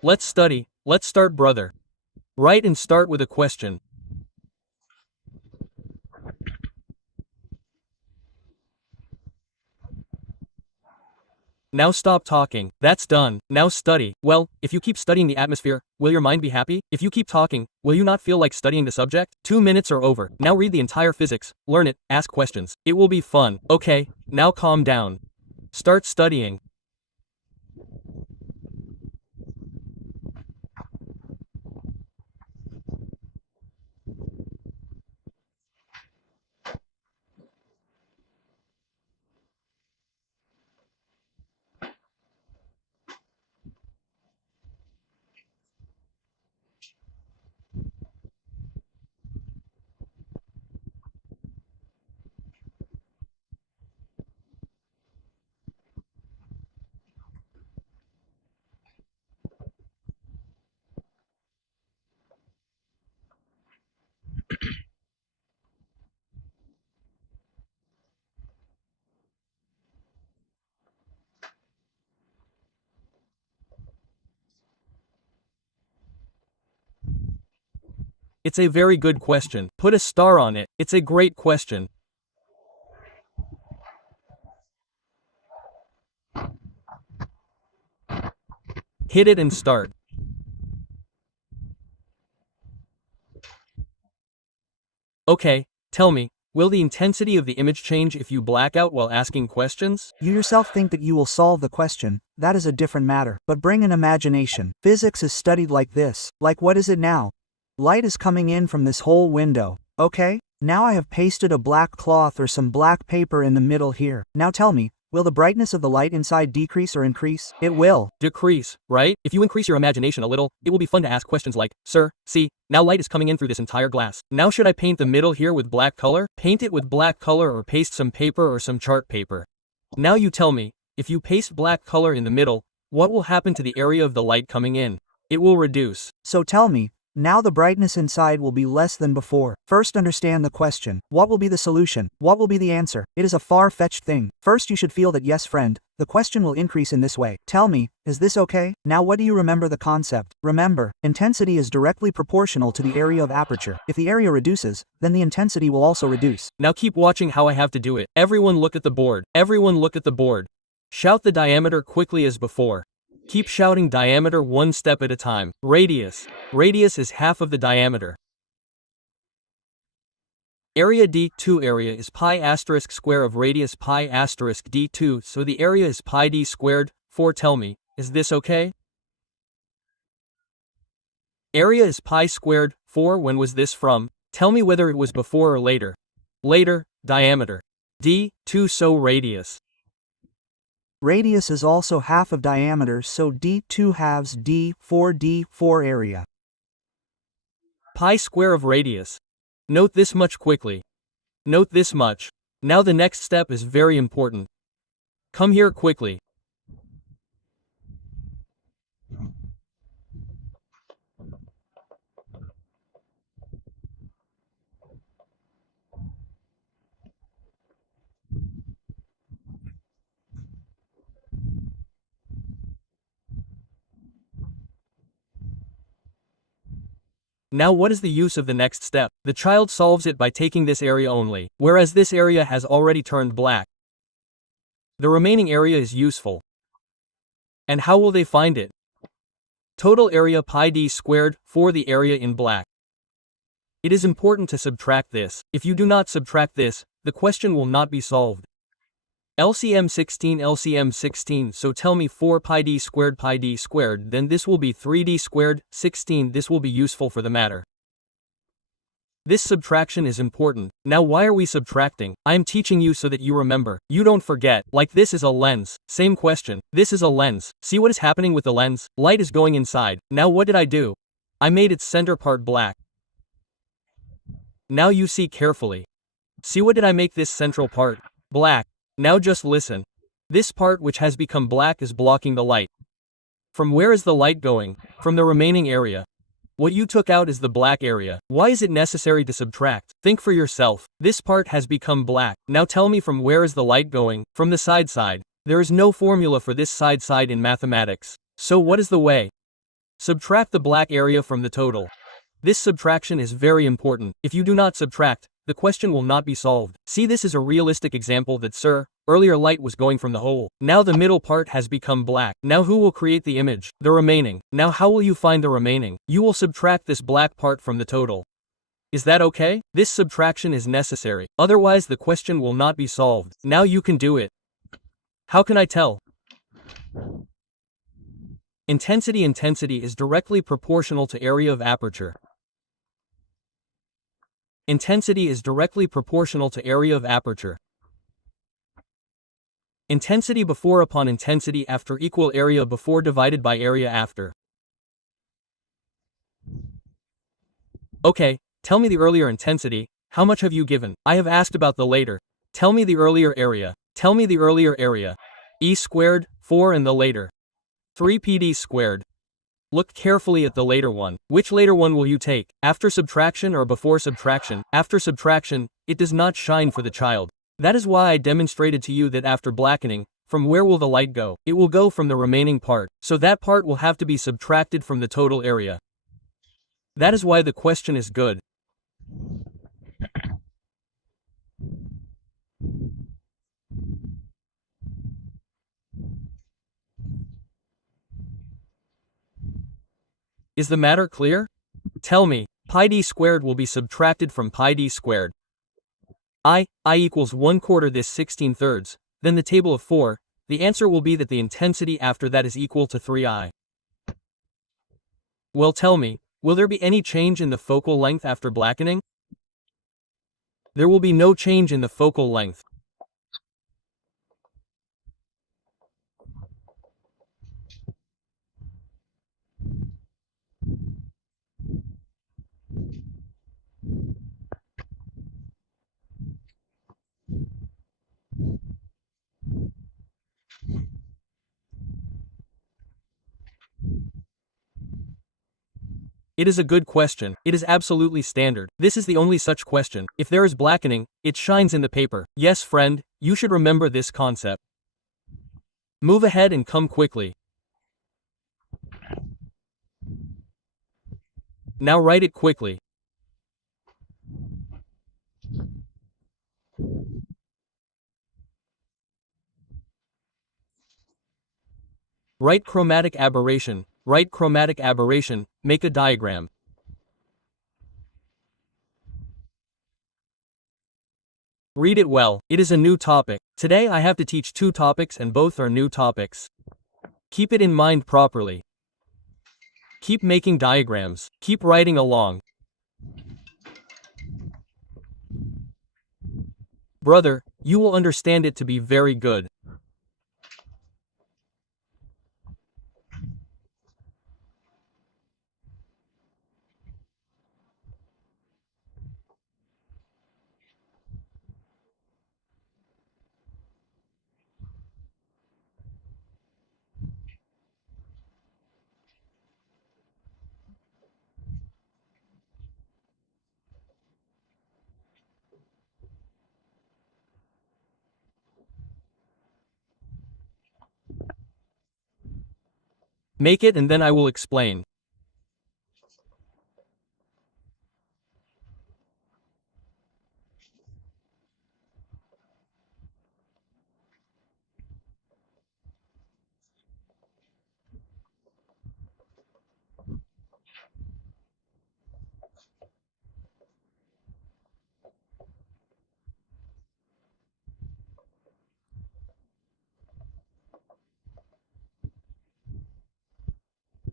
Let's study. Let's start, brother. Write and start with a question. Now stop talking. That's done. Now study. Well, if you keep studying the atmosphere, will your mind be happy? If you keep talking, will you not feel like studying the subject? 2 minutes are over. Now read the entire physics, learn it, ask questions. It will be fun. Okay, now calm down. Start studying. It's a very good question. Put a star on it. It's a great question. Hit it and start. Okay, tell me, will the intensity of the image change if you black out while asking questions? You yourself think that you will solve the question, that is a different matter. But bring an imagination. Physics is studied like this. Like what is it now? Light is coming in from this whole window. Okay? Now I have pasted a black cloth or some black paper in the middle here. Now tell me, will the brightness of the light inside decrease or increase? It will. Decrease, right? If you increase your imagination a little, it will be fun to ask questions like, Sir, see, now light is coming in through this entire glass. Now should I paint the middle here with black color? Paint it with black color or paste some paper or some chart paper. Now you tell me, if you paste black color in the middle, what will happen to the area of the light coming in? It will reduce. So tell me, now the brightness inside will be less than before. First understand the question. What will be the solution? What will be the answer? It is a far-fetched thing. First you should feel that yes friend, the question will increase in this way. Tell me, is this okay? Now what do you remember the concept? Remember, intensity is directly proportional to the area of aperture. If the area reduces, then the intensity will also reduce. Now keep watching how I have to do it. Everyone look at the board. Everyone look at the board. Shout the diameter quickly as before. Keep shouting diameter one step at a time. Radius. Radius is half of the diameter. Area D2 area is pi asterisk square of radius pi asterisk D2, so the area is pi D squared. 4. Tell me, is this okay? Area is pi squared. 4. When was this from? Tell me whether it was before or later. Later. Diameter. D2 so radius. Radius is also half of diameter, so D2 halves D4 area. Pi square of radius. Note this much quickly. Note this much. Now the next step is very important. Come here quickly. Now what is the use of the next step? The child solves it by taking this area only, whereas this area has already turned black. The remaining area is useful. And how will they find it? Total area pi d squared for the area in black. It is important to subtract this. If you do not subtract this, the question will not be solved. LCM 16, so tell me 4 pi d squared, then this will be 3d squared, 16, this will be useful for the matter. This subtraction is important. Now why are we subtracting? I am teaching you so that you remember. You don't forget. Like this is a lens. Same question. This is a lens. See what is happening with the lens? Light is going inside. Now what did I do? I made its center part black. Now you see carefully. See what did I make this central part? Black. Now just listen. This part which has become black is blocking the light. From where is the light going? From the remaining area. What you took out is the black area. Why is it necessary to subtract? Think for yourself. This part has become black. Now tell me from where is the light going? From the side. There is no formula for this side in mathematics. So what is the way? Subtract the black area from the total. This subtraction is very important. If you do not subtract, the question will not be solved. See, this is a realistic example that sir, earlier light was going from the hole. Now the middle part has become black. Now who will create the image? The remaining. Now how will you find the remaining? You will subtract this black part from the total. Is that okay? This subtraction is necessary. Otherwise the question will not be solved. Now you can do it. How can I tell? Intensity is directly proportional to area of aperture. Intensity is directly proportional to area of aperture. Intensity before upon intensity after equal area before divided by area after. Okay, tell me the earlier intensity. How much have you given? I have asked about the later. Tell me the earlier area. Tell me the earlier area. E squared, 4 and the later. 3pd squared. Look carefully at the later one. Which later one will you take? After subtraction or before subtraction? After subtraction, it does not shine for the child. That is why I demonstrated to you that after blackening, from where will the light go? It will go from the remaining part, so that part will have to be subtracted from the total area. That is why the question is good. Is the matter clear? Tell me, pi d squared will be subtracted from pi d squared. I equals 1/4 this 16/3, then the table of 4, the answer will be that the intensity after that is equal to 3i. Well, tell me, will there be any change in the focal length after blackening? There will be no change in the focal length. It is a good question. It is absolutely standard. This is the only such question. If there is blackening, it shines in the paper. Yes, friend, you should remember this concept. Move ahead and come quickly. Now write it quickly. Write chromatic aberration. Write chromatic aberration. Make a diagram. Read it well. It is a new topic. Today I have to teach 2 topics and both are new topics. Keep it in mind properly. Keep making diagrams. Keep writing along. Brother, you will understand it to be very good. Make it and then I will explain.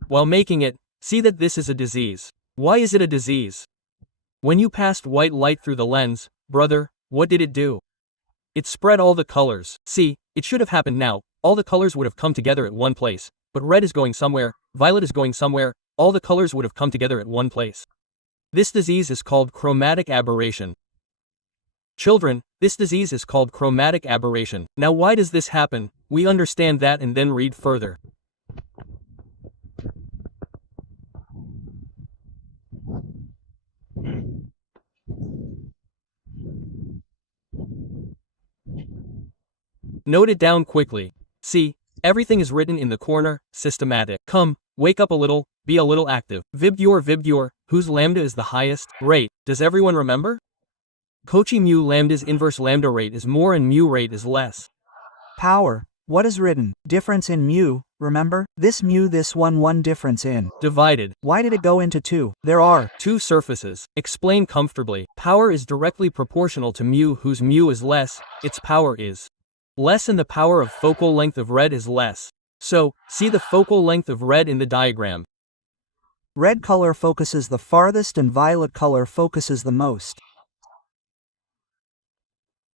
While making it, see that this is a disease. Why is it a disease? When you passed white light through the lens, brother, what did it do? It spread all the colors. See, it should have happened now. All the colors would have come together at one place. But red is going somewhere, violet is going somewhere, all the colors would have come together at one place. This disease is called chromatic aberration. Children, this disease is called chromatic aberration. Now why does this happen? We understand that and then read further. Note it down quickly. See, everything is written in the corner, systematic. Come, wake up a little, be a little active. Vibgyor, whose lambda is the highest? Rate. Does everyone remember? Kochi mu lambda's inverse lambda rate is more and mu rate is less. Power. What is written? Difference in mu, remember? This mu, this one difference in. Divided. Why did it go into 2? There are 2 surfaces. Explain comfortably. Power is directly proportional to mu, whose mu is less, its power is less, and the power of focal length of red is less. So, see the focal length of red in the diagram. red color focuses the farthest and violet color focuses the most.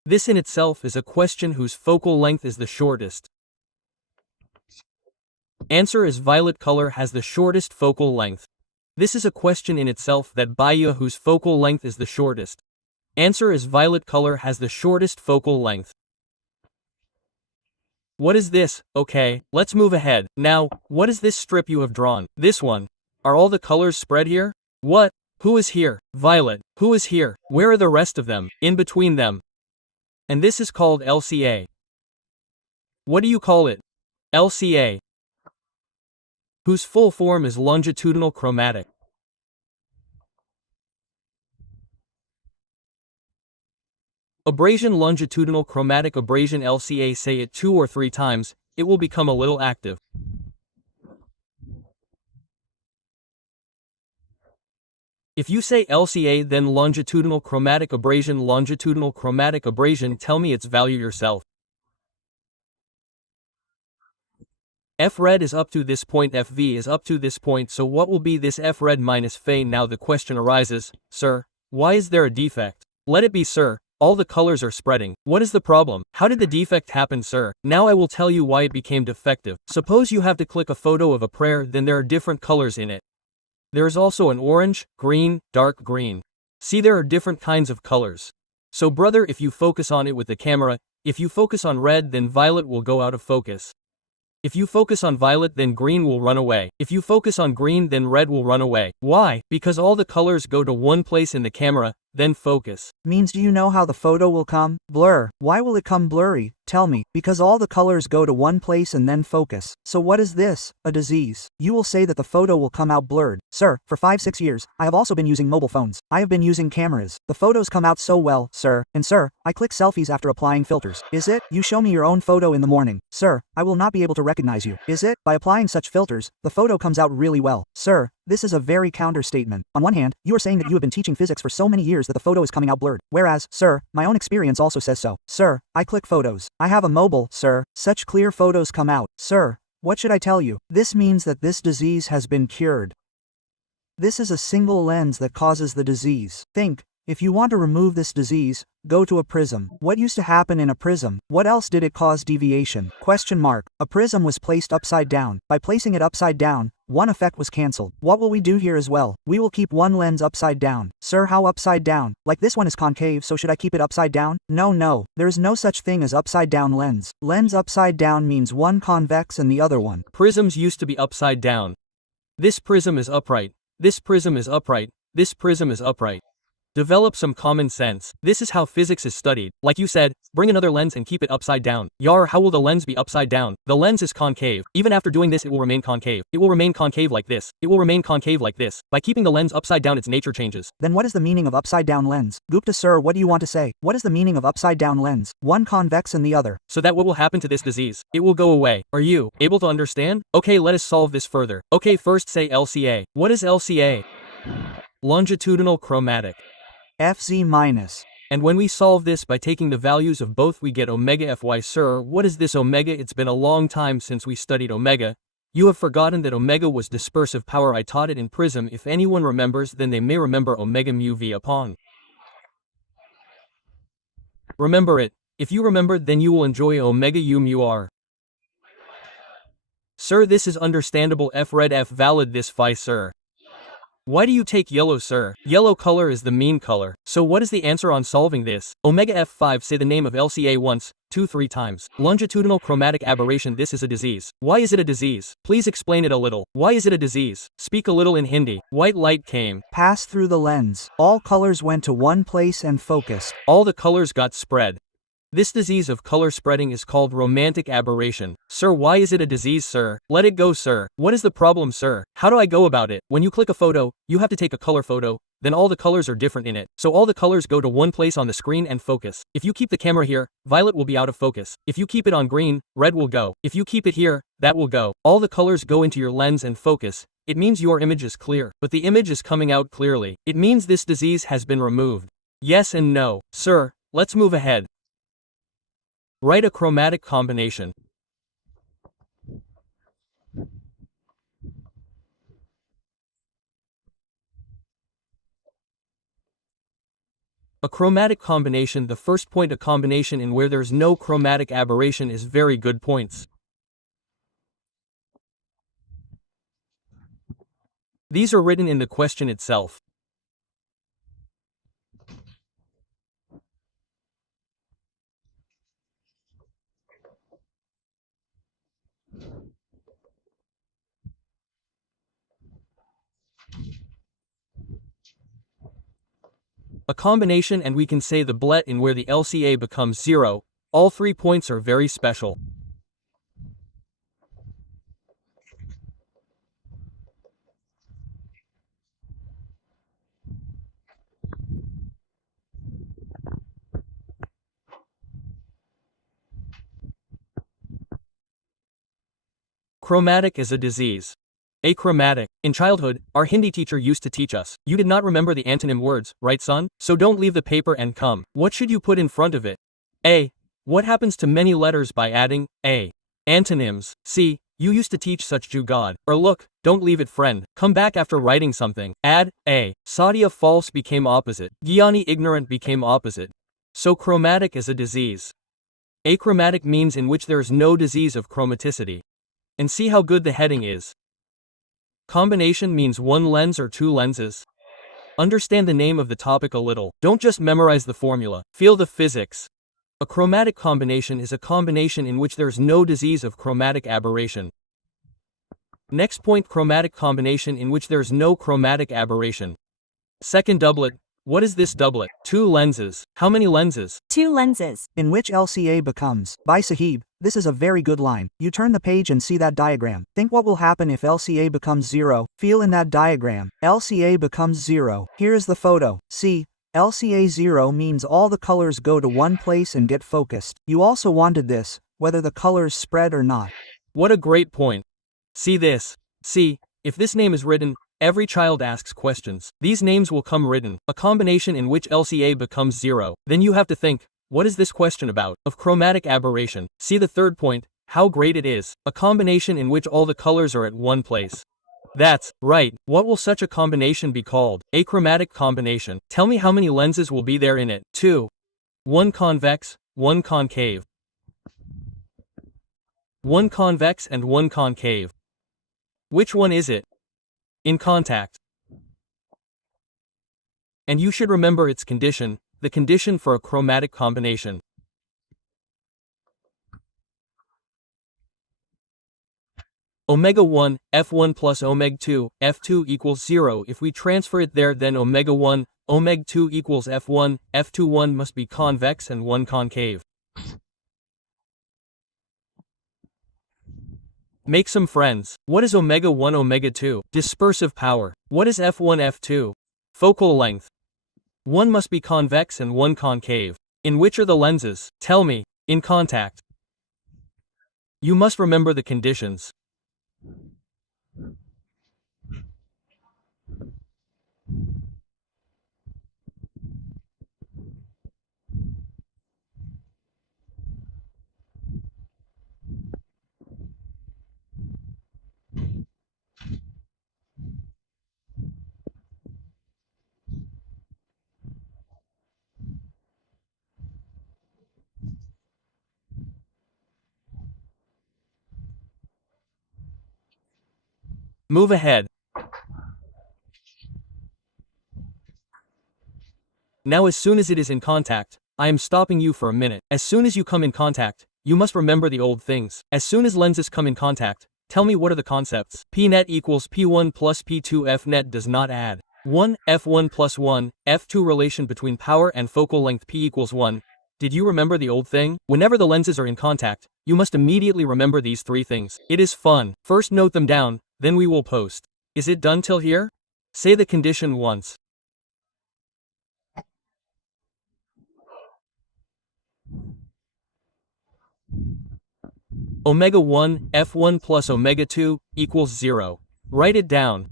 This in itself is a question whose focal length is the shortest. Answer is violet color has the shortest focal length. This is a question in itself that Baya whose focal length is the shortest. Answer is violet color has the shortest focal length. What is this? Okay, let's move ahead. Now, what is this strip you have drawn? This one. Are all the colors spread here? What? Who is here? Violet. Who is here? Where are the rest of them? In between them. And this is called LCA. What do you call it? LCA. Whose full form is longitudinal chromatic. Abrasion longitudinal chromatic abrasion LCA. Say it 2 or 3 times, it will become a little active. If you say LCA then longitudinal chromatic abrasion, tell me its value yourself. F red is up to this point, FV is up to this point, so what will be this F red minus Phe? Now the question arises, sir, why is there a defect? Let it be, sir. All the colors are spreading. What is the problem? How did the defect happen, sir? Now I will tell you why it became defective. Suppose you have to click a photo of a prayer, then there are different colors in it. There is also an orange, green, dark green. See, there are different kinds of colors. So brother, if you focus on it with the camera, if you focus on red, then violet will go out of focus. If you focus on violet, then green will run away. If you focus on green, then red will run away. Why? Because all the colors go to one place in the camera, then focus. Means do you know how the photo will come? Blur. Why will it come blurry? Tell me. Because all the colors go to one place and then focus. So what is this? A disease. You will say that the photo will come out blurred. Sir, for 5-6 years, I have also been using mobile phones. I have been using cameras. The photos come out so well, sir. And sir, I click selfies after applying filters. Is it? You show me your own photo in the morning. Sir, I will not be able to recognize you. Is it? By applying such filters, the photo comes out really well. Sir, this is a very counter statement. On one hand, you are saying that you have been teaching physics for so many years that the photo is coming out blurred. Whereas, sir, my own experience also says so. Sir, I click photos. I have a mobile, sir. Such clear photos come out. Sir, what should I tell you? This means that this disease has been cured. This is a single lens that causes the disease. Think. If you want to remove this disease, go to a prism. What used to happen in a prism? What else did it cause deviation? Question mark. A prism was placed upside down. By placing it upside down, one effect was cancelled. What will we do here as well? We will keep one lens upside down. Sir, how upside down? Like this one is concave, so should I keep it upside down? No. There is no such thing as upside down lens. Lens upside down means one convex and the other one. Prisms used to be upside down. This prism is upright. This prism is upright. This prism is upright. Develop some common sense. This is how physics is studied. Like you said, bring another lens and keep it upside down. Yar, how will the lens be upside down? The lens is concave. Even after doing this, it will remain concave. It will remain concave like this. It will remain concave like this. By keeping the lens upside down, its nature changes. Then what is the meaning of upside down lens? Gupta sir, what do you want to say? What is the meaning of upside down lens? One convex and the other. So that what will happen to this disease? It will go away. Are you able to understand? Okay, let us solve this further. Okay, first say LCA. What is LCA? Longitudinal chromatic. FZ minus. And when we solve this by taking the values of both, we get omega Fy. Sir, what is this omega? It's been a long time since we studied omega. You have forgotten that omega was dispersive power. I taught it in prism. If anyone remembers, then they may remember omega mu v upon. Remember it. If you remember, then you will enjoy omega u mu r. Sir, this is understandable. F red F valid this Phi, sir. Why do you take yellow, sir? Yellow color is the mean color. So what is the answer on solving this? Omega F5. Say the name of LCA once, 2-3 times. Longitudinal chromatic aberration. This is a disease. Why is it a disease? Please explain it a little. Why is it a disease? Speak a little in Hindi. White light came. Passed through the lens. All colors went to one place and focused. All the colors got spread. This disease of color spreading is called romantic aberration. Sir, why is it a disease, sir? Let it go, sir. What is the problem, sir? How do I go about it? When you click a photo, you have to take a color photo, then all the colors are different in it. So all the colors go to one place on the screen and focus. If you keep the camera here, violet will be out of focus. If you keep it on green, red will go. If you keep it here, that will go. All the colors go into your lens and focus. It means your image is clear, but the image is coming out clearly. It means this disease has been removed. Yes and no. Sir, let's move ahead. Write a chromatic combination. A chromatic combination. The first point, a combination in where there's no chromatic aberration, is very good points. These are written in the question itself. A combination, and we can say the blet in where the LCA becomes 0. All 3 points are very special. Chromatic is a disease. Achromatic. In childhood, our Hindi teacher used to teach us. You did not remember the antonym words, right son? So don't leave the paper and come. What should you put in front of it? A. What happens to many letters by adding A? Antonyms. C. You used to teach such jugad. Or look, don't leave it friend. Come back after writing something. Add A. Satya false became opposite. Gyani ignorant became opposite. So chromatic is a disease. Achromatic means in which there is no disease of chromaticity. And see how good the heading is. Combination means one lens or two lenses. Understand the name of the topic a little. Don't just memorize the formula. Feel the physics. A chromatic combination is a combination in which there's no disease of chromatic aberration. Next point, chromatic combination in which there's no chromatic aberration. Second doublet. What is this doublet? 2 lenses. How many lenses? 2 lenses. In which LCA becomes. By Sahib, this is a very good line. You turn the page and see that diagram. Think what will happen if LCA becomes 0. Feel in that diagram. LCA becomes 0. Here is the photo. See, LCA 0 means all the colors go to one place and get focused. You also wanted this, whether the colors spread or not. What a great point. See this. See, if this name is written, every child asks questions. These names will come written. A combination in which LCA becomes 0. Then you have to think, what is this question about? Of chromatic aberration. See the third point, how great it is. A combination in which all the colors are at one place. That's right. What will such a combination be called? Achromatic combination. Tell me how many lenses will be there in it. 2. 1 convex, 1 concave. 1 convex and 1 concave. Which one is it? In contact. And you should remember its condition, the condition for a chromatic combination. Omega 1, F1 plus omega 2, F2 equals 0. If we transfer it there, then omega 1, omega 2 equals F1, F2 1 must be convex and 1 concave. Make some friends. What is omega 1, omega 2? Dispersive power. What is F1, F2? Focal length. 1 must be convex and 1 concave. In which are the lenses? Tell me. In contact. You must remember the conditions. Move ahead. Now as soon as it is in contact, I am stopping you for a minute. As soon as you come in contact, you must remember the old things. As soon as lenses come in contact, tell me what are the concepts. P net equals P1 plus P2. F net does not add. 1, F1 plus 1, F2 relation between power and focal length P equals 1. Did you remember the old thing? Whenever the lenses are in contact, you must immediately remember these three things. It is fun. First note them down, then we will post. Is it done till here? Say the condition once. Omega 1, F1 plus omega 2, equals 0. Write it down.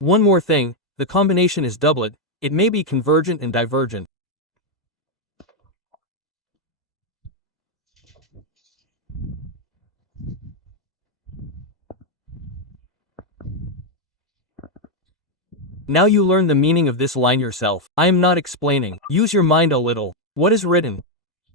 One more thing, the combination is doublet, it may be convergent and divergent. Now you learn the meaning of this line yourself. I am not explaining. Use your mind a little. What is written?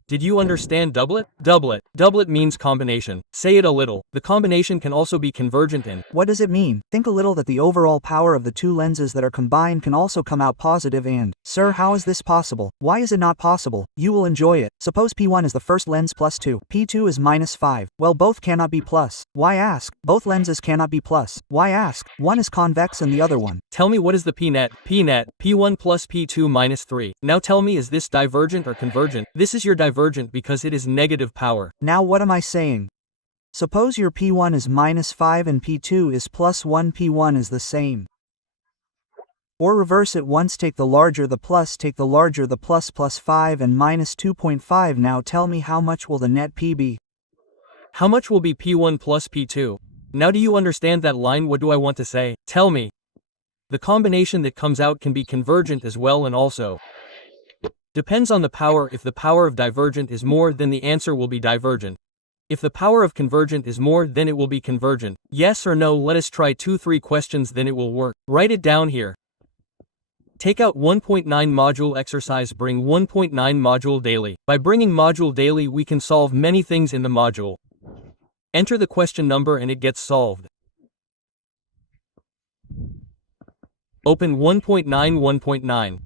Did you understand doublet? Doublet. Doublet means combination. Say it a little. The combination can also be convergent and. What does it mean? Think a little that the overall power of the two lenses that are combined can also come out positive and, sir, how is this possible? Why is it not possible? You will enjoy it. Suppose P1 is the first lens plus 2. P2 is minus 5. Well, both cannot be plus. Why ask? Both lenses cannot be plus. Why ask? One is convex and the other one. Tell me what is the P-net? P-net, P1 plus P2 minus 3. Now tell me, is this divergent or convergent? This is your divergent because it is negative power. Now what am I saying? Suppose your P1 is minus 5 and P2 is plus 1. P1 is the same. Or reverse it once, take the larger the plus, take the larger the plus 5 and minus 2.5. Now tell me, how much will the net P be? How much will be P1 plus P2? Now do you understand that line? What do I want to say? Tell me. The combination that comes out can be convergent as well and also depends on the power. If the power of divergent is more, then the answer will be divergent. If the power of convergent is more, then it will be convergent. Yes or no? Let us try 2-3 questions, then it will work. Write it down here. Take out 1.9 module exercise. Bring 1.9 module daily. By bringing module daily, we can solve many things in the module. Enter the question number and it gets solved. Open 1.9 1.9.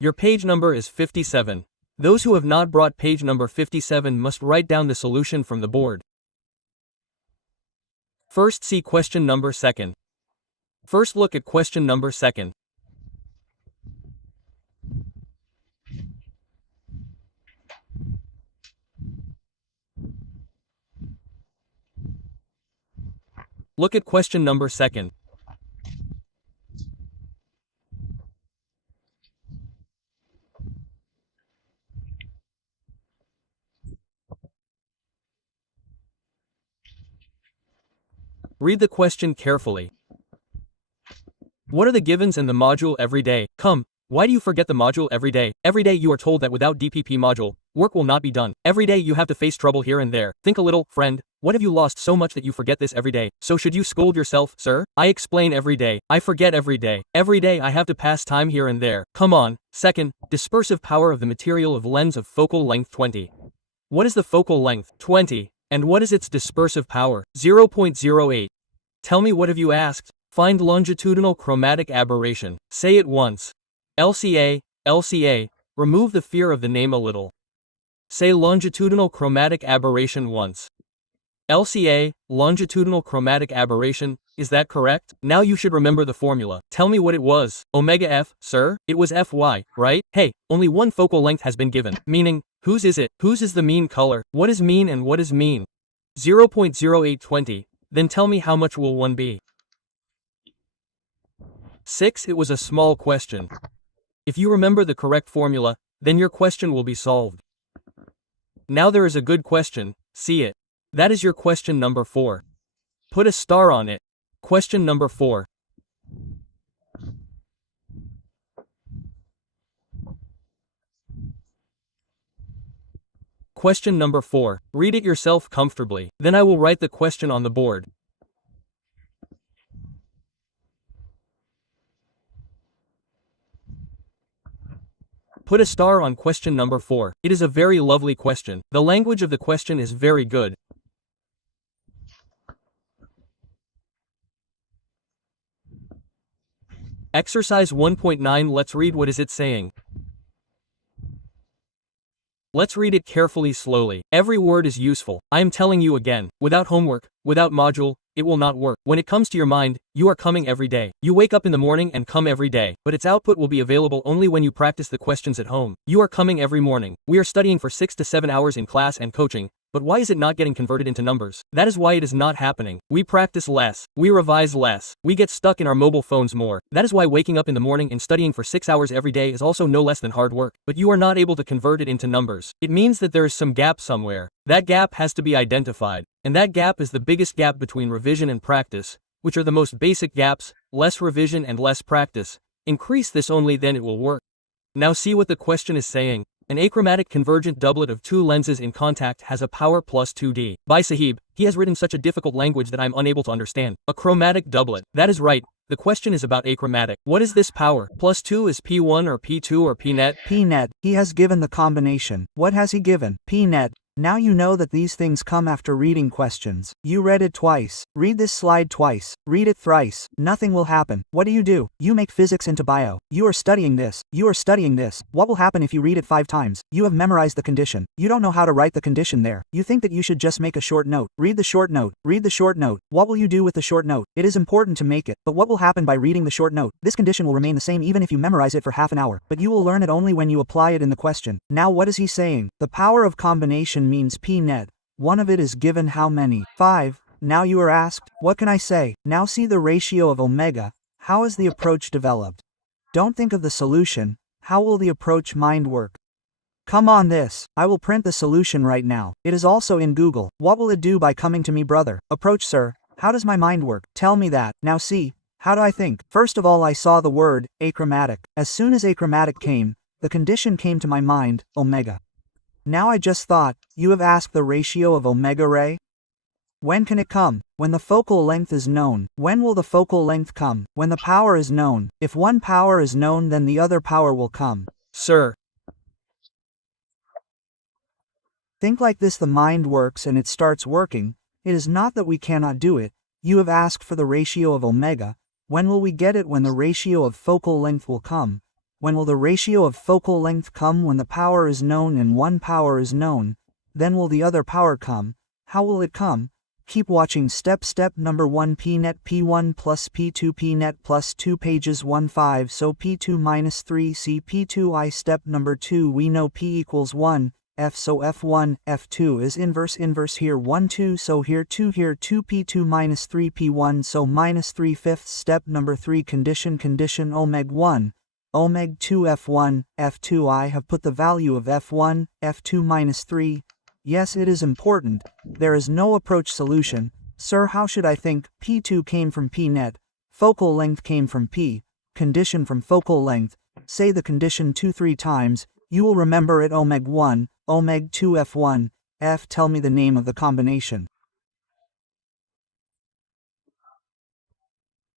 Your page number is 57. Those who have not brought page number 57 must write down the solution from the board. First see question number second. First look at question number second. Look at question number second. Read the question carefully. What are the givens in the module every day? Come, why do you forget the module every day? Every day you are told that without DPP module, work will not be done. Every day you have to face trouble here and there. Think a little, friend. What have you lost so much that you forget this every day? So should you scold yourself, sir? I explain every day. I forget every day. Every day I have to pass time here and there. Come on. Second, dispersive power of the material of lens of focal length 20. What is the focal length? 20. And what is its dispersive power? 0.08. Tell me, what have you asked? Find longitudinal chromatic aberration. Say it once. LCA, LCA, remove the fear of the name a little. Say longitudinal chromatic aberration once. LCA, longitudinal chromatic aberration, is that correct? Now you should remember the formula. Tell me what it was. Omega F, sir? It was Fy, right? Hey, only one focal length has been given. Meaning, whose is it? Whose is the mean color? What is mean and what is mean? 0.0820. Then tell me, how much will 1 be? 6. It was a small question. If you remember the correct formula, then your question will be solved. Now there is a good question, see it. That is your question number 4. Put a star on it. Question number 4. Question number 4. Read it yourself comfortably. Then I will write the question on the board. Put a star on question number 4. It is a very lovely question. The language of the question is very good. Exercise 1.9. Let's read what is it saying. Let's read it carefully slowly. Every word is useful. I am telling you again. Without homework, without module, it will not work. When it comes to your mind, you are coming every day. You wake up in the morning and come every day, but its output will be available only when you practice the questions at home. You are coming every morning. We are studying for 6 to 7 hours in class and coaching, but why is it not getting converted into numbers? That is why it is not happening. We practice less. We revise less. We get stuck in our mobile phones more. That is why waking up in the morning and studying for 6 hours every day is also no less than hard work. But you are not able to convert it into numbers. It means that there is some gap somewhere. That gap has to be identified. And that gap is the biggest gap between revision and practice, which are the most basic gaps. Less revision and less practice. Increase this only, then it will work. Now see what the question is saying. An achromatic convergent doublet of two lenses in contact has a power plus 2D. By Sahib, he has written such a difficult language that I'm unable to understand. A chromatic doublet. That is right. The question is about achromatic. What is this power? Plus 2 is P1 or P2 or P net? P net. He has given the combination. What has he given? P net. Now you know that these things come after reading questions. You read it twice. Read this slide twice. Read it thrice. Nothing will happen. What do? You make physics into bio. You are studying this. You are studying this. What will happen if you read it 5 times? You have memorized the condition. You don't know how to write the condition there. You think that you should just make a short note. Read the short note. Read the short note. What will you do with the short note? It is important to make it. But what will happen by reading the short note? This condition will remain the same even if you memorize it for half an hour. But you will learn it only when you apply it in the question. Now what is he saying? The power of combination means P net. One of it is given how many? 5. Now you are asked, what can I say? Now see the ratio of omega. How is the approach developed? Don't think of the solution. How will the approach mind work? Come on this. I will print the solution right now. It is also in Google. What will it do by coming to me, brother? Approach, sir. How does my mind work? Tell me that. Now see. How do I think? First of all, I saw the word achromatic. As soon as achromatic came, the condition came to my mind, omega. Now I just thought, you have asked the ratio of omega ray? When can it come? When the focal length is known. When will the focal length come? When the power is known. If one power is known, then the other power will come. Sir. Think like this, the mind works and it starts working. It is not that we cannot do it. You have asked for the ratio of omega. When will we get it? When the ratio of focal length will come. When will the ratio of focal length come? When the power is known and one power is known. Then will the other power come. How will it come? Keep watching. Step number 1, P net P1 plus P2 P net plus 2 pages 1 5 so P2 minus 3 C P2 I. Step number 2, we know P equals 1. F so F1, F2 is inverse here 1 2 so here 2 P2 minus 3 P1 so minus 3 fifths. Step number 3, condition omega 1. Omega 2 F1, F2 I have put the value of F1, F2 minus 3. Yes, it is important. There is no approach solution. Sir, how should I think? P2 came from P net. Focal length came from P. Condition from focal length. Say the condition 2-3 times. You will remember it. Omega 1, omega 2 F1, F. Tell me the name of the combination.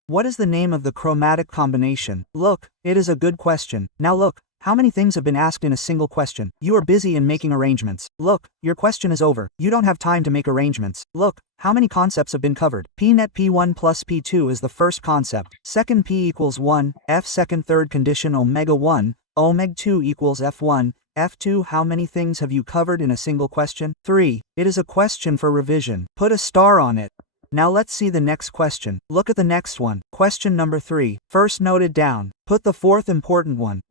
What is the name of the chromatic combination? Look, it is a good question. Now look, how many things have been asked in a single question? You are busy in making arrangements. Look, your question is over. You don't have time to make arrangements. Look, how many concepts have been covered? P net P1 plus P2 is the first concept. Second, P equals 1, F. Second, third condition omega 1, omega 2 equals F1, F2. How many things have you covered in a single question? 3. It is a question for revision. Put a star on it. Now let's see the next question. Look at the next one. Question number 3. First note it down. Put the fourth important one.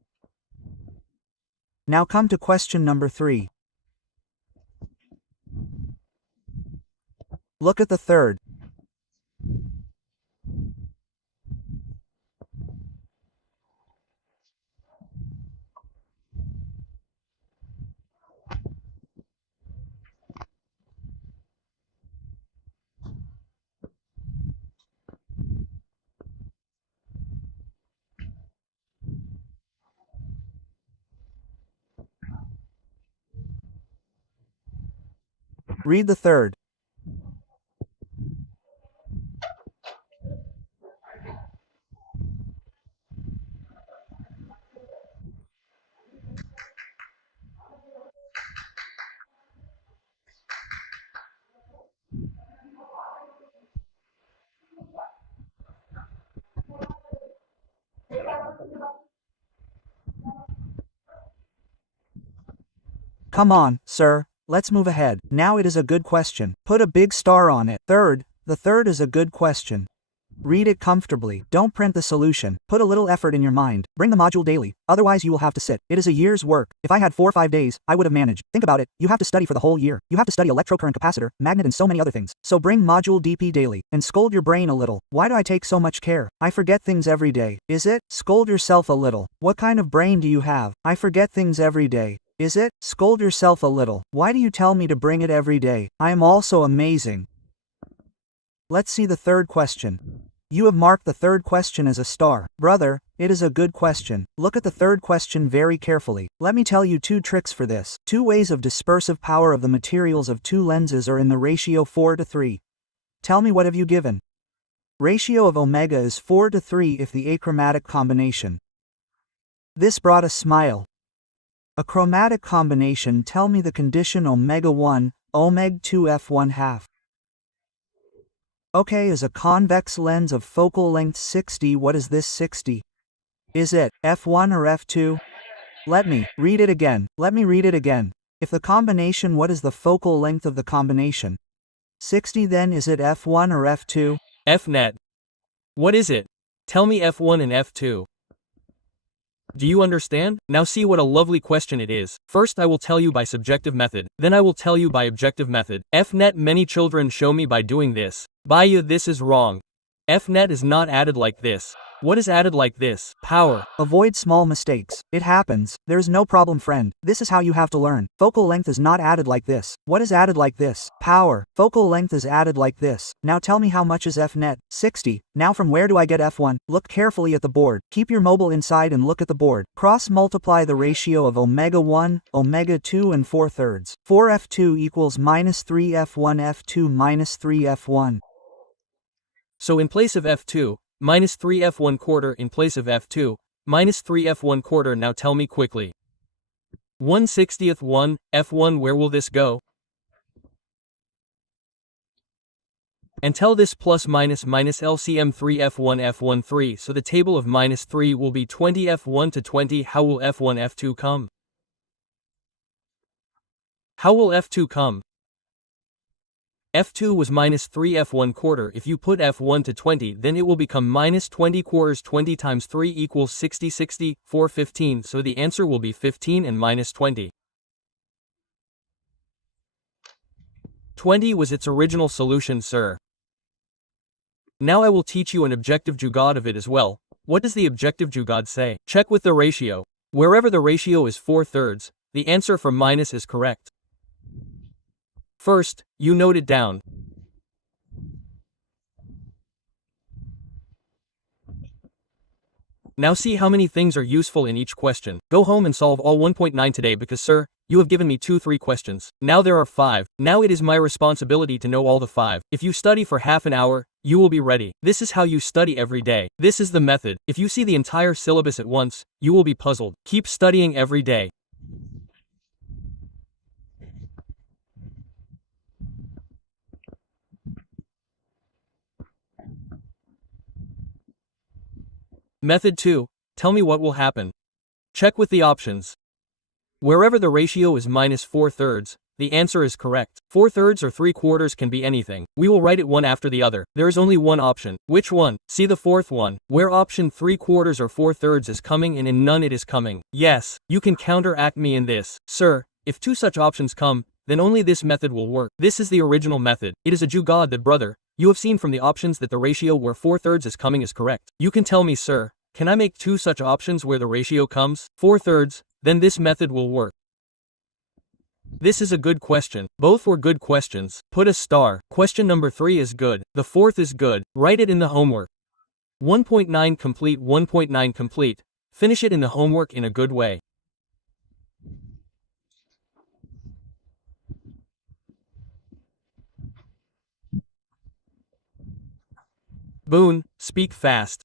Now come to question number 3. Look at the third. Read the third. Come on, sir, let's move ahead. Now it is a good question. Put a big star on it. Third, the third is a good question. Read it comfortably. Don't print the solution. Put a little effort in your mind. Bring the module daily, otherwise you will have to sit. It is a year's work. If I had 4 or 5 days, I would have managed. Think about it. You have to study for the whole year. You have to study electrocurrent capacitor, magnet and so many other things. So bring module DP daily, and scold your brain a little. Why do I take so much care? I forget things every day. Is it? Scold yourself a little. What kind of brain do you have? I forget things every day. Is it? Scold yourself a little. Why do you tell me to bring it every day? I am also amazing. Let's see the third question. You have marked the third question as a star. Brother, it is a good question. Look at the third question very carefully. Let me tell you 2 tricks for this. 2 ways of dispersive power of the materials of 2 lenses are in the ratio 4:3. Tell me, what have you given? Ratio of omega is 4:3 if the achromatic combination. This brought a smile. A chromatic combination, tell me the condition omega 1, omega 2 f1/2. Okay, is a convex lens of focal length 60. What is this 60? Is it f1 or f2? Let me read it again. If the combination, what is the focal length of the combination? 60, then is it f1 or f2? Fnet. What is it? Tell me f1 and f2. Do you understand? Now see what a lovely question it is. First I will tell you by subjective method, then I will tell you by objective method. Fnet, many children show me by doing this. By you, this is wrong. Fnet is not added like this. What is added like this? Power. Avoid small mistakes. It happens. There's no problem, friend. This is how you have to learn. Focal length is not added like this. What is added like this? Power. Focal length is added like this. Now tell me, how much is Fnet? 60. Now from where do I get f1? Look carefully at the board. Keep your mobile inside and look at the board. Cross multiply the ratio of omega 1, omega 2 and 4/3. 4f2 equals minus 3f1 f2 minus 3f1. So in place of f2, minus 3f1/4 in place of f2, minus 3f1/4. Now tell me quickly. 1/60th 1, f1, where will this go? And tell this plus minus LCM 3f1 f1 3, so the table of minus 3 will be 20 f1 to 20. How will f1 f2 come? How will f2 come? f2 was minus 3f1/4. If you put f1 to 20, then it will become minus 20/4. 20 times 3 equals 60, 4 15, so the answer will be 15 and minus 20. 20 was its original solution, sir. Now I will teach you an objective jugad of it as well. What does the objective jugad say? Check with the ratio. Wherever the ratio is 4/3, the answer for minus is correct. First, you note it down. Now see how many things are useful in each question. Go home and solve all 1.9 today because, sir, you have given me 3 questions. Now there are 5. Now it is my responsibility to know all the 5. If you study for half an hour, you will be ready. This is how you study every day. This is the method. If you see the entire syllabus at once, you will be puzzled. Keep studying every day. Method 2. Tell me what will happen. Check with the options. Wherever the ratio is minus 4/3, the answer is correct. 4/3 or 3/4 can be anything. We will write it one after the other. There is only one option. Which one? See the fourth one, where option 3/4 or 4/3 is coming and in none it is coming. Yes, you can counteract me in this. Sir, if 2 such options come, then only this method will work. This is the original method. It is a jugad that, brother, you have seen from the options that the ratio where 4/3 is coming is correct. You can tell me, sir, can I make 2 such options where the ratio comes 4/3? Then this method will work. This is a good question. Both were good questions. Put a star. Question number 3 is good. The 4th is good. Write it in the homework. 1.9 complete. 1.9 complete. Finish it in the homework in a good way. Boone, speak fast.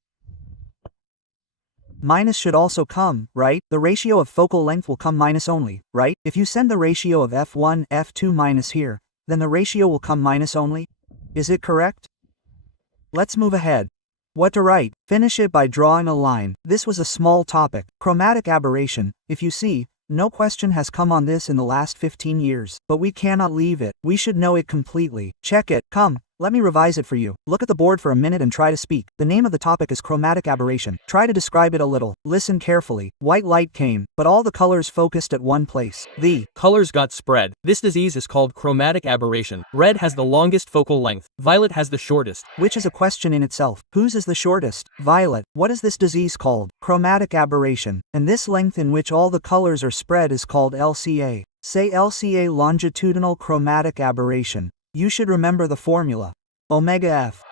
Minus should also come, right? The ratio of focal length will come minus only, right? If you send the ratio of f1, f2 minus here, then the ratio will come minus only. Is it correct? Let's move ahead. What to write? Finish it by drawing a line. This was a small topic. Chromatic aberration. If you see, No question has come on this in the last 15 years, but we cannot leave it. We should know it completely. Check it. Come. Let me revise it for you. Look at the board for a minute and try to speak. The name of the topic is chromatic aberration. Try to describe it a little. Listen carefully. White light came, but all the colors focused at one place. The colors got spread. This disease is called chromatic aberration. Red has the longest focal length. Violet has the shortest. Which is a question in itself. Whose is the shortest? Violet. What is this disease called? Chromatic aberration. And this length in which all the colors are spread is called LCA. Say LCA, longitudinal chromatic aberration. You should remember the formula. Omega F.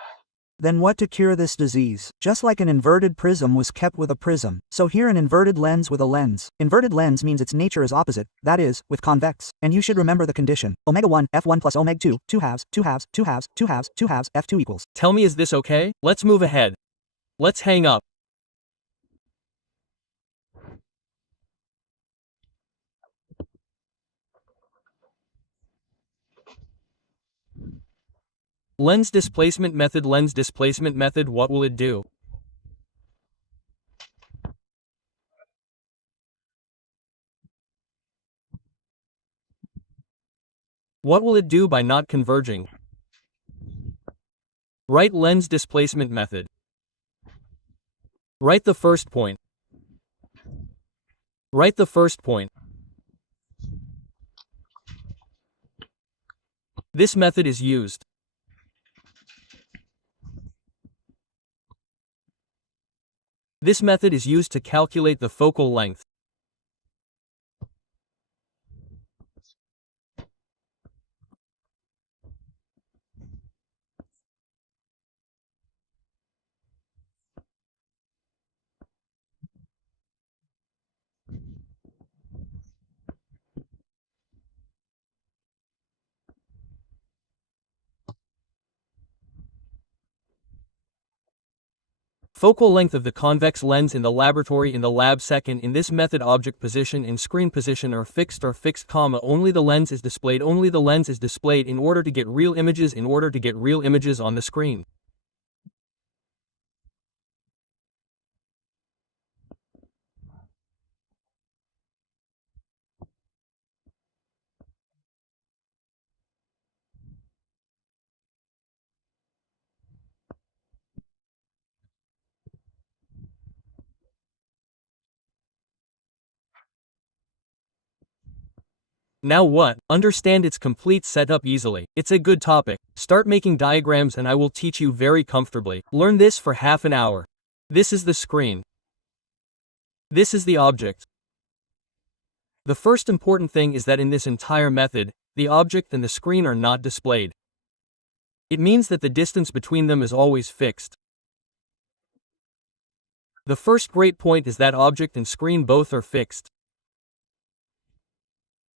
Then what to cure this disease? Just like an inverted prism was kept with a prism, so here an inverted lens with a lens. Inverted lens means its nature is opposite, that is, with convex. And you should remember the condition. Omega 1, F1 plus omega 2, 2 halves, 2 halves, 2 halves, 2 halves, 2 halves, F2 equals. Tell me, is this okay? Let's move ahead. Let's hang up. Lens displacement method. Lens displacement method, what will it do? What will it do by not converging? Write lens displacement method. Write the first point. Write the first point. This method is used. This method is used to calculate the focal length. Focal length of the convex lens in the laboratory in the lab. Second, in this method object position and screen position are fixed comma, only the lens is displayed. Only the lens is displayed in order to get real images on the screen. Now what? Understand its complete setup easily. It's a good topic. Start making diagrams and I will teach you very comfortably. Learn this for half an hour. This is the screen. This is the object. The first important thing is that in this entire method, the object and the screen are not displayed. It means that the distance between them is always fixed. The first great point is that object and screen both are fixed.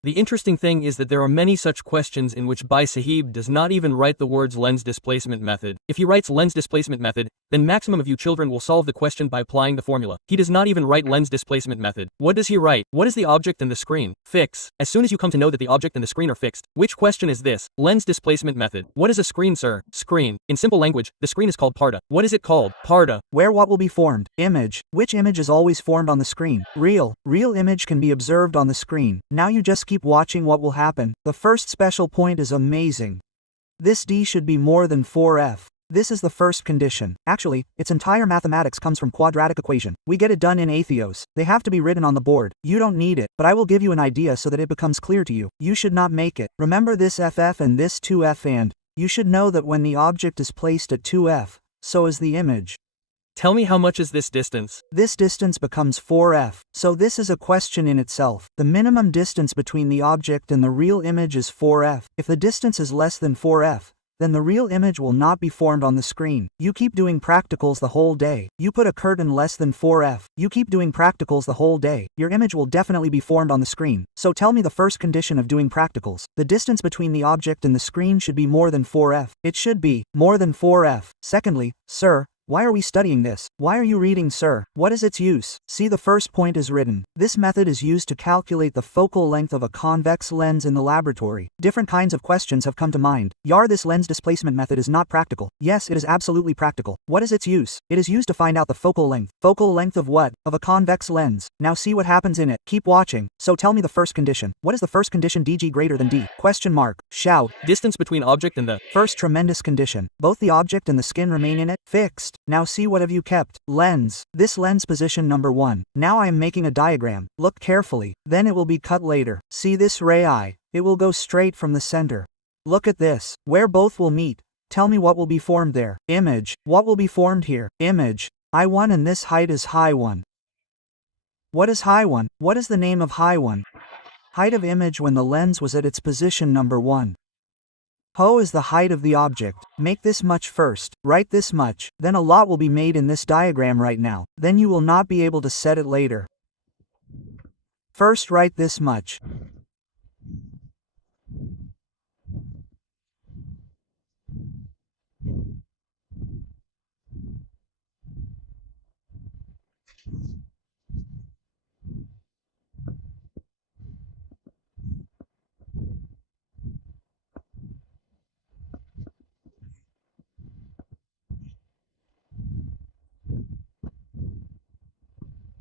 The interesting thing is that there are many such questions in which Bhai Sahib does not even write the words lens displacement method. If he writes lens displacement method, then maximum of you children will solve the question by applying the formula. He does not even write lens displacement method. What does he write? What is the object and the screen? Fix. As soon as you come to know that the object and the screen are fixed, which question is this? Lens displacement method. What is a screen, sir? Screen. In simple language, the screen is called parda. What is it called? Parda. Where what will be formed? Image. Which image is always formed on the screen? Real. Real image can be observed on the screen. Now you just keep watching what will happen. The first special point is amazing. This D should be more than 4F. This is the first condition. Actually, its entire mathematics comes from quadratic equation. We get it done in Atheos. They have to be written on the board. You don't need it, but I will give you an idea so that it becomes clear to you. You should not make it. Remember this FF and this 2F, and you should know that when the object is placed at 2F, so is the image. Tell me, how much is this distance? This distance becomes 4F. So this is a question in itself. The minimum distance between the object and the real image is 4F. If the distance is less than 4F, then the real image will not be formed on the screen. You keep doing practicals the whole day. You put a curtain less than 4F. You keep doing practicals the whole day. Your image will definitely be formed on the screen. So tell me the first condition of doing practicals. The distance between the object and the screen should be more than 4F. It should be more than 4F. Secondly, sir, Why are we studying this? Why are you reading, sir? What is its use? See, the first point is written. This method is used to calculate the focal length of a convex lens in the laboratory. Different kinds of questions have come to mind. This lens displacement method is not practical. Yes, it is absolutely practical. What is its use? It is used to find out the focal length. Focal length of what? Of a convex lens. Now see what happens in it. Keep watching. So tell me the first condition. What is the first condition? DG greater than D? Question mark. Shout. Distance between object and the First tremendous condition. Both the object and the skin remain in it. Fixed. Now see what have you kept. Lens. This lens position number 1. Now I am making a diagram. Look carefully. Then it will be cut later. See this ray I. It will go straight from the center. Look at this. Where both will meet. Tell me what will be formed there. Image. What will be formed here? Image. I1 and this height is high 1. What is high 1? What is the name of high 1? Height of image when the lens was at its position number 1. Ho is the height of the object. Make this much first. Write this much. Then a lot will be made in this diagram right now. Then you will not be able to set it later. First write this much.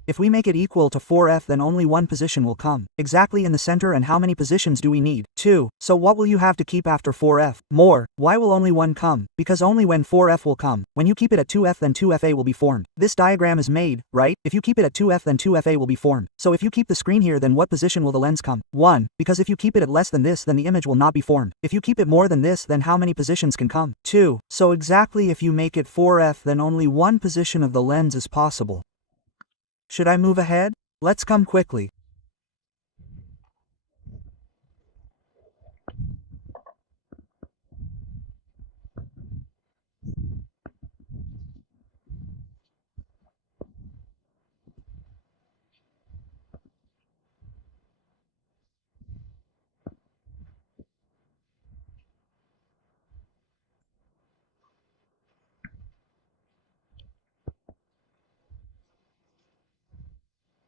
If we make it equal to 4f, then only one position will come. Exactly in the center, and how many positions do we need? 2. So what will you have to keep after 4f? More. Why will only one come? Because only when 4f will come. When you keep it at 2f, then 2fa will be formed. This diagram is made, right? If you keep it at 2f, then 2fa will be formed. So if you keep the screen here, then what position will the lens come? 1. Because if you keep it at less than this, then the image will not be formed. If you keep it more than this, then how many positions can come? 2. So exactly if you make it 4f, then only one position of the lens is possible. Should I move ahead? Let's come quickly.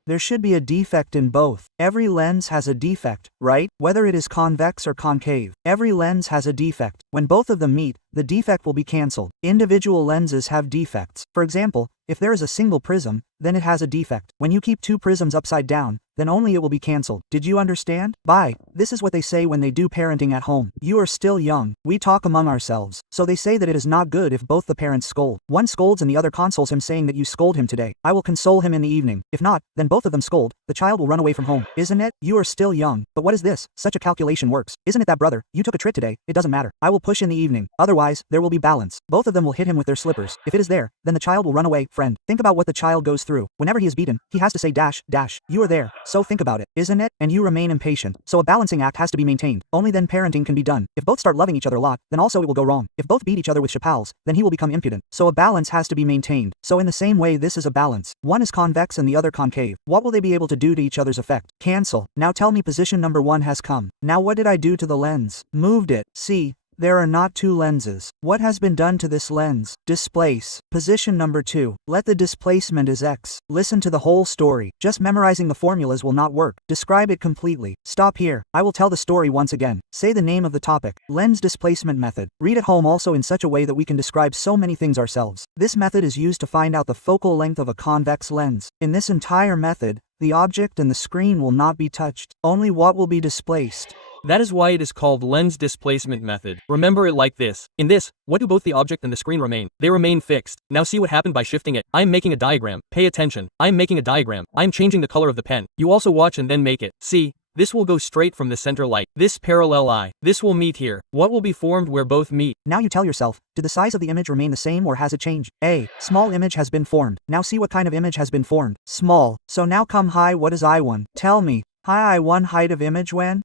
There should be a defect in both. Every lens has a defect, right? Whether it is convex or concave. Every lens has a defect. When both of them meet, the defect will be cancelled. Individual lenses have defects. For example, if there is a single prism, then it has a defect. When you keep two prisms upside down, then only it will be cancelled. Did you understand? Bye. This is what they say when they do parenting at home. You are still young. We talk among ourselves. So they say that it is not good if both the parents scold. One scolds and the other consoles him, saying that you scold him today. I will console him in the evening. If not, then both of them scold. The child will run away from home. Isn't it? You are still young. But what is this? Such a calculation works. Isn't it that, brother? You took a trick today. It doesn't matter. I will push in the evening. Otherwise, there will be balance. Both of them will hit him with their slippers. If it is there, then the child will run away. Friend, think about what the child goes through. Whenever he is beaten, he has to say dash, dash. You are there. So think about it. Isn't it? And you remain impatient. So a balancing act has to be maintained. Only then parenting can be done. If both start loving each other a lot, then also it will go wrong. If both beat each other with chapals, then he will become impudent. So a balance has to be maintained. So in the same way, this is a balance. One is convex and the other concave. What will they be able to do to each other's effect? Cancel. Now tell me, position number 1 has come. Now what did I do to the lens? Moved it. See? There are not two lenses. What has been done to this lens? Displace. Position number 2. Let the displacement is x. Listen to the whole story. Just memorizing the formulas will not work. Describe it completely. Stop here. I will tell the story once again. Say the name of the topic. Lens displacement method. Read at home also in such a way that we can describe so many things ourselves. This method is used to find out the focal length of a convex lens. In this entire method, the object and the screen will not be touched. Only what will be displaced. That is why it is called lens displacement method. Remember it like this. In this, what do both the object and the screen remain? They remain fixed. Now see what happened by shifting it. I am making a diagram. Pay attention. I am making a diagram. I am changing the color of the pen. You also watch and then make it. See? This will go straight from the center light. This parallel eye. This will meet here. What will be formed where both meet? Now you tell yourself, did the size of the image remain the same or has it changed? A. Small image has been formed. Now see what kind of image has been formed. Small. So now come high. What is I1? Tell me. High I1 height of image when?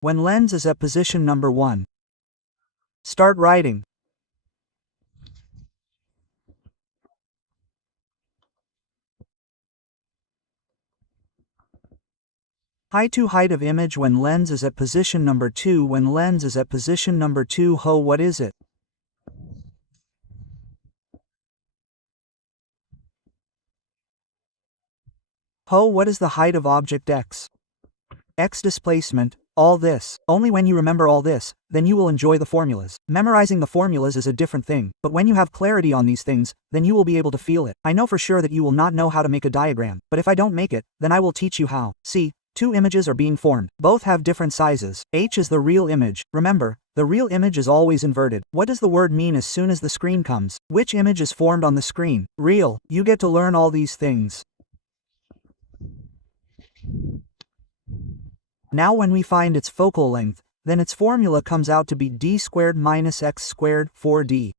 When lens is at position number 1. Start writing. High to height of image when lens is at position number 2. When lens is at position number 2. Ho, what is it? What is the height of object x? X displacement, all this. Only when you remember all this, then you will enjoy the formulas. Memorizing the formulas is a different thing, but when you have clarity on these things, then you will be able to feel it. I know for sure that you will not know how to make a diagram, but if I don't make it, then I will teach you how. See, two images are being formed. Both have different sizes. H is the real image. Remember, the real image is always inverted. What does the word mean as soon as the screen comes? Which image is formed on the screen? Real. You get to learn all these things. Now when we find its focal length, then its formula comes out to be d squared minus x squared 4d.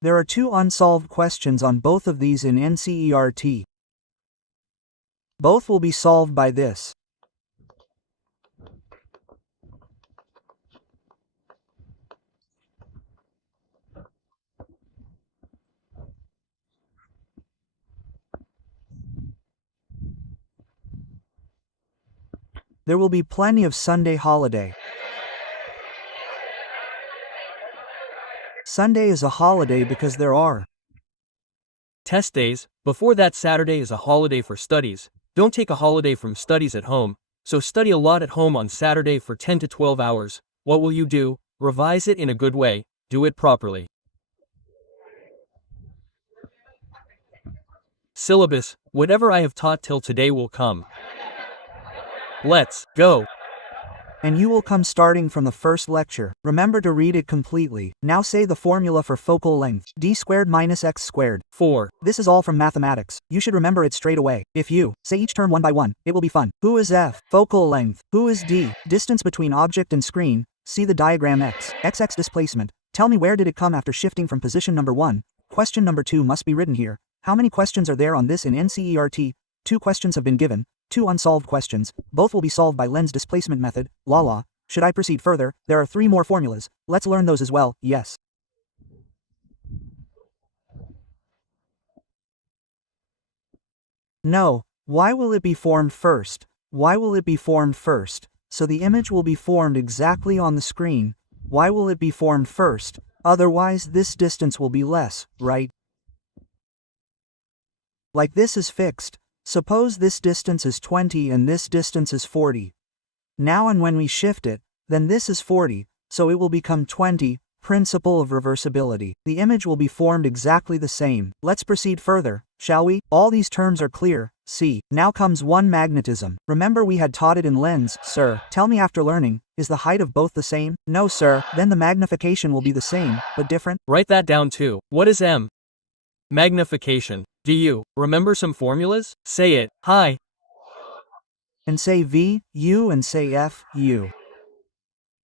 There are two unsolved questions on both of these in NCERT. Both will be solved by this. There will be plenty of Sunday holiday. Sunday is a holiday because there are test days. Before that, Saturday is a holiday for studies. Don't take a holiday from studies at home, so study a lot at home on Saturday for 10 to 12 hours. What will you do? Revise it in a good way, do it properly. Syllabus, whatever I have taught till today will come. Let's go. And you will come starting from the first lecture. Remember to read it completely. Now say the formula for focal length. D squared minus x squared. 4. This is all from mathematics. You should remember it straight away. If you say each term one by one, it will be fun. Who is F? Focal length. Who is D? Distance between object and screen. See the diagram X. XX displacement. Tell me where did it come after shifting from position number 1. Question number 2 must be written here. How many questions are there on this in NCERT? 2 questions have been given. 2 unsolved questions. Both will be solved by lens displacement method. La. Should I proceed further? There are 3 more formulas. Let's learn those as well. Yes. No. Why will it be formed first? Why will it be formed first? So the image will be formed exactly on the screen. Why will it be formed first? Otherwise this distance will be less, right? Like this is fixed. Suppose this distance is 20 and this distance is 40. Now and when we shift it, then this is 40, so it will become 20, principle of reversibility. The image will be formed exactly the same. Let's proceed further, shall we? All these terms are clear. See, now comes one magnetism. Remember we had taught it in lens, sir. Tell me after learning, is the height of both the same? No sir, then the magnification will be the same, but different. Write that down too. What is M? Magnification. Do you remember some formulas? Say it. Hi. And say V, U and say F, U.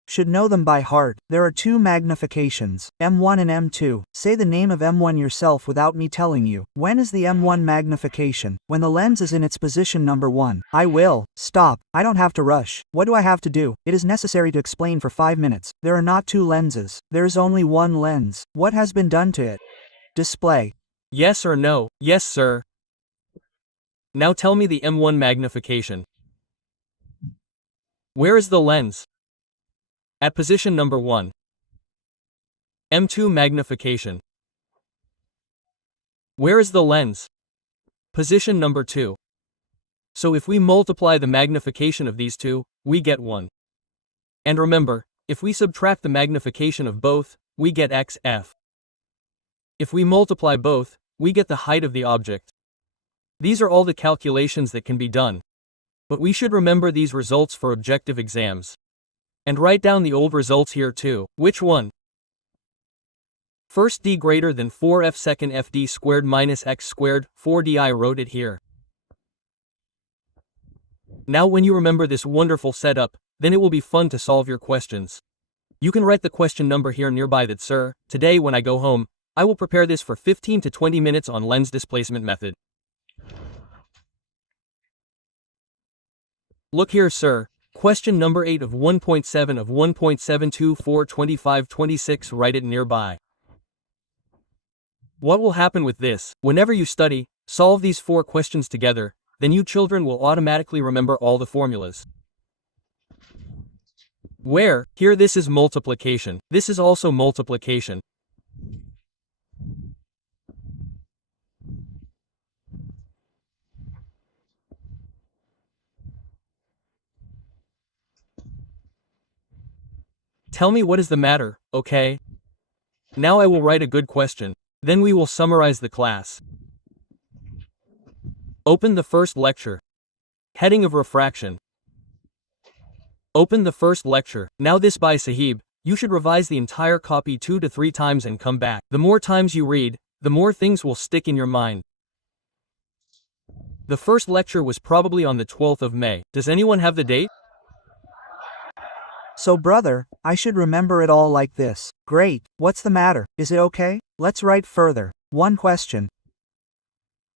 Should know them by heart. There are 2 magnifications, M1 and M2. Say the name of M1 yourself without me telling you. When is the M1 magnification? When the lens is in its position number 1. I will. Stop. I don't have to rush. What do I have to do? It is necessary to explain for 5 minutes. There are not 2 lenses. There is only 1 lens. What has been done to it? Display. Yes or no? Yes, sir. Now tell me the M1 magnification. Where is the lens? At position number 1. M2 magnification. Where is the lens? Position number 2. So if we multiply the magnification of these 2, we get 1. And remember, if we subtract the magnification of both, we get xf. If we multiply both, we get the height of the object. These are all the calculations that can be done. But we should remember these results for objective exams. And write down the old results here too. Which one? First d greater than 4f, second fd squared minus x squared 4d. I wrote it here. Now when you remember this wonderful setup, then it will be fun to solve your questions. You can write the question number here nearby that sir, today when I go home, I will prepare this for 15 to 20 minutes on lens displacement method. Look here sir. Question number 8 of 1.7 of 1.724 25 26. Write it nearby. What will happen with this? Whenever you study, solve these 4 questions together, then you children will automatically remember all the formulas. Where? Here this is multiplication. This is also multiplication. Tell me what is the matter, okay? Now I will write a good question. Then we will summarize the class. Open the first lecture. Heading of refraction. Open the first lecture. Now this by Sahib, you should revise the entire copy 2 to 3 times and come back. The more times you read, the more things will stick in your mind. The first lecture was probably on the 12th of May. Does anyone have the date? So brother, I should remember it all like this. Great, what's the matter? Is it okay? Let's write further. One question.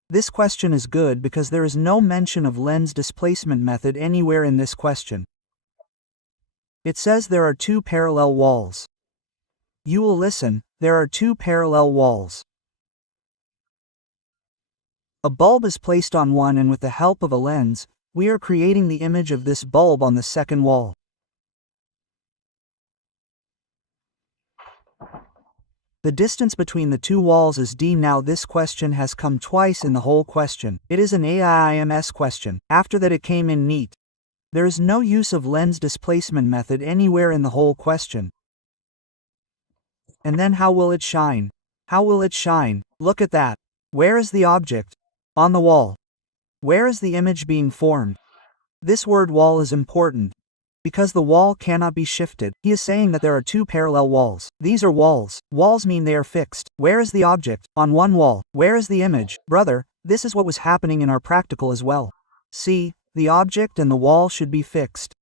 This question is good because there is no mention of lens displacement method anywhere in this question. It says there are 2 parallel walls. You will listen, there are 2 parallel walls. A bulb is placed on one, and with the help of a lens, we are creating the image of this bulb on the second wall. The distance between the 2 walls is d. Now this question has come twice in the whole question. It is an AIMS question. After that it came in neat. There is no use of lens displacement method anywhere in the whole question. And then how will it shine? How will it shine? Look at that. Where is the object? On the wall. Where is the image being formed? This word wall is important, because the wall cannot be shifted. He is saying that there are 2 parallel walls. These are walls. Walls mean they are fixed. Where is the object? On one wall. Where is the image? Brother, this is what was happening in our practical as well. See, the object and the wall should be fixed.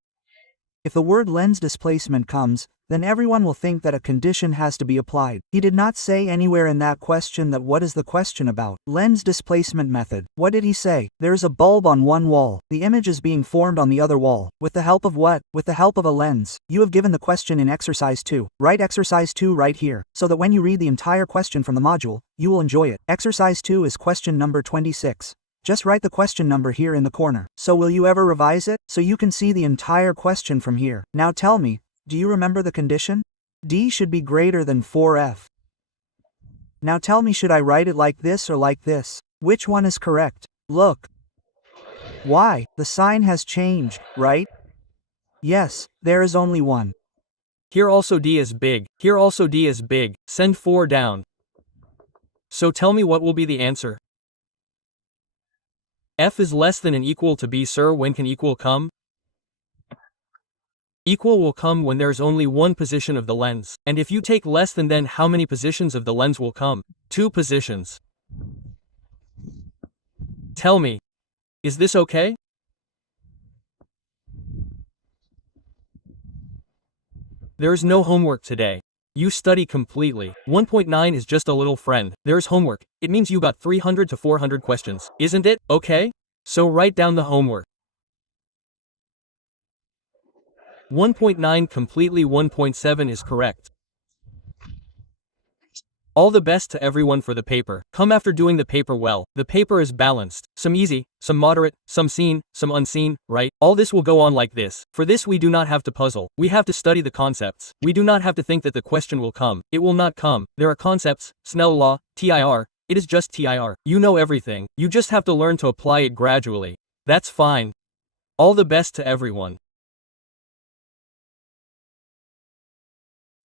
If the word lens displacement comes, then everyone will think that a condition has to be applied. He did not say anywhere in that question that what is the question about. Lens displacement method. What did he say? There is a bulb on one wall. The image is being formed on the other wall. With the help of what? With the help of a lens. You have given the question in exercise 2. Write exercise 2 right here, so that when you read the entire question from the module, you will enjoy it. Exercise 2 is question number 26. Just write the question number here in the corner. So will you ever revise it? So you can see the entire question from here. Now tell me, do you remember the condition? D should be greater than 4F. Now tell me, should I write it like this or like this? Which one is correct? Look. Why? The sign has changed, right? Yes, there is only one. Here also D is big. Here also D is big. Send 4 down. So tell me what will be the answer. F is less than and equal to B. Sir, when can equal come? Equal will come when there is only one position of the lens. And if you take less than, then how many positions of the lens will come? 2 positions. Tell me, is this okay? There is no homework today. You study completely. 1.9 is just a little friend. There's homework. It means you got 300 to 400 questions, isn't it? Okay? So write down the homework. 1.9 completely. 1.7 is correct. All the best to everyone for the paper. Come after doing the paper well. The paper is balanced. Some easy, some moderate, some seen, some unseen, right? All this will go on like this. For this we do not have to puzzle. We have to study the concepts. We do not have to think that the question will come. It will not come. There are concepts, Snell law, TIR. It is just TIR. You know everything. You just have to learn to apply it gradually. That's fine. All the best to everyone.